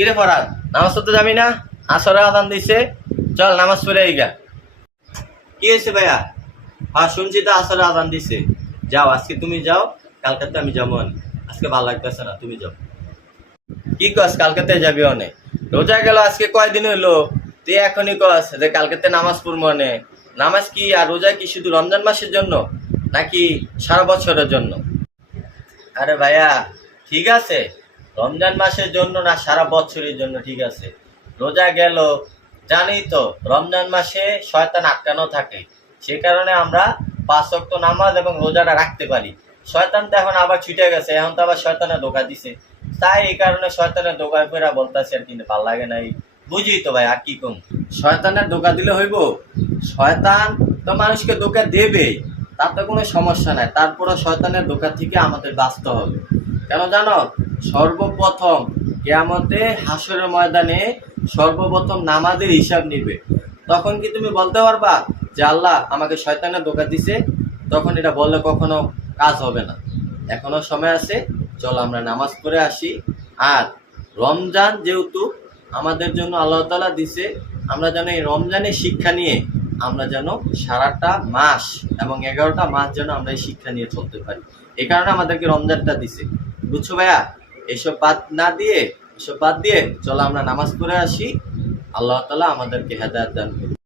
কিরে ফরাদ, নামাজ পড়তে যাবি না? আসরে আজান দিছে, চল নামাজ পড়ে আইগা। কি হয়েছে ভাইয়া? হ্যাঁ শুনছি তো আসরে আজান দিছে। যাও, আজকে তুমি যাও, কালকাতে আমি যাবো না। আজকে ভালো লাগতেছে না, তুমি যাও। কি কস কালকাতে যাবি অনেক? রোজা গেল আজকে কয়দিন হইলো, তুই এখনই কস যে কালকাতে নামাজ পড়বো অনেক। নামাজ কি আর রোজা কি শুধু রমজান মাসের জন্য নাকি সারা বছরের জন্য? আরে ভাইয়া, ঠিক আছে, রমজান মাসের জন্য না সারা বছরের জন্য ঠিক আছে। রোজা গেল, জানি তো রমজান মাসে শয়তান আটকানো থাকে, সে কারণে আমরা 5 ওয়াক্ত নামাজ এবং রোজাটা রাখতে পারি। শয়তান তো এখন আবার ছুটে গেছে, এখন তো আবার শয়তানের ধোঁকা দিছে, তাই এই কারণে শয়তানের ধোঁকায় ফেরা বলতেছে আর কিন্তু ভাল লাগে নাই। বুঝি তো ভাই, আর কি কম। শয়তানের ধোঁকা দিলে হইব? শয়তান তো মানুষকে ধোঁকা দেবে, তাতে কোনো সমস্যা নাই, তারপরে শয়তানের ধোঁকা থেকে আমাদের বাঁচতে হবে। কেন জানো? সর্বপ্রথম কিয়ামতে হাসরের ময়দানে সর্বপ্রথম নামাজের হিসাব নিবে। তখন কি তুমি বলতে পারবা যে আল্লাহ আমাকে শয়তানের ধোঁকা দিছে? তখন এটা বললে কখনো কাজ হবে না। এখনো সময় আছে, চলো আমরা নামাজ পড়ে আসি। আর রমজান যেহেতু আমাদের জন্য আল্লাহ তাআলা দিছে, আমরা যেন এই রমজানের শিক্ষা নিয়ে আমরা যেন সারাটা মাস এবং 11টা মাস যেন আমরা এই শিক্ষা নিয়ে চলতে পারি। এই কারণে আমাদেরকে রমজানটা দিছে, বুঝছো ভাইয়া? এসব বাদ দিয়ে চলো আমরা নামাজ পড়ে আসি। আল্লাহ তাআলা আমাদেরকে হেদায়েত দান করুন।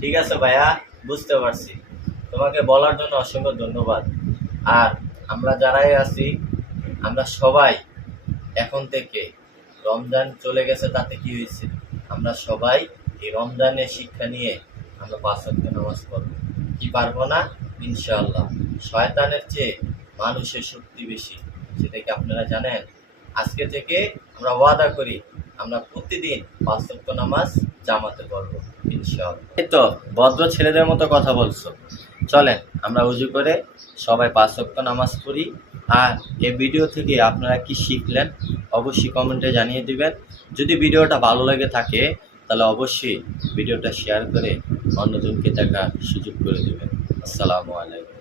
ঠিক আছে ভাইয়া, বুঝতে পারছি। তোমাকে বলার জন্য অসংখ্য ধন্যবাদ। আর আমরা যারাই আছি, আমরা সবাই এখন থেকে, রমজান চলে গেছে তাতে কি হয়েছে, আমরা সবাই এই রমজানের শিক্ষা নিয়ে আমরা 5 ওয়াক্ত নামাজ পড়বো। কি পারবো না? ইনশাআল্লাহ। শয়তানের চেয়ে মানুষের শক্তি বেশি, সেটা কি আপনারা জানেন? আজকে থেকে আমরা ওয়াদা করি, আমরা প্রতিদিন 5 ওয়াক্ত নামাজ জামাতে পড়বো ইনশাআল্লাহ। এই তো ভদ্র ছেলেদের মতো কথা বলছো। চলেন আমরা উজু করে সবাই 5 ওয়াক্ত নামাজ পড়ি। আর এই ভিডিও থেকে আপনারা কি শিখলেন অবশ্যই কমেন্টে জানিয়ে দিবেন। যদি ভিডিওটা ভালো লেগে থাকে তাহলে অবশ্যই ভিডিওটা শেয়ার করে অন্যজনকে দেখার সুযোগ করে দেবেন। আসসালামু আলাইকুম।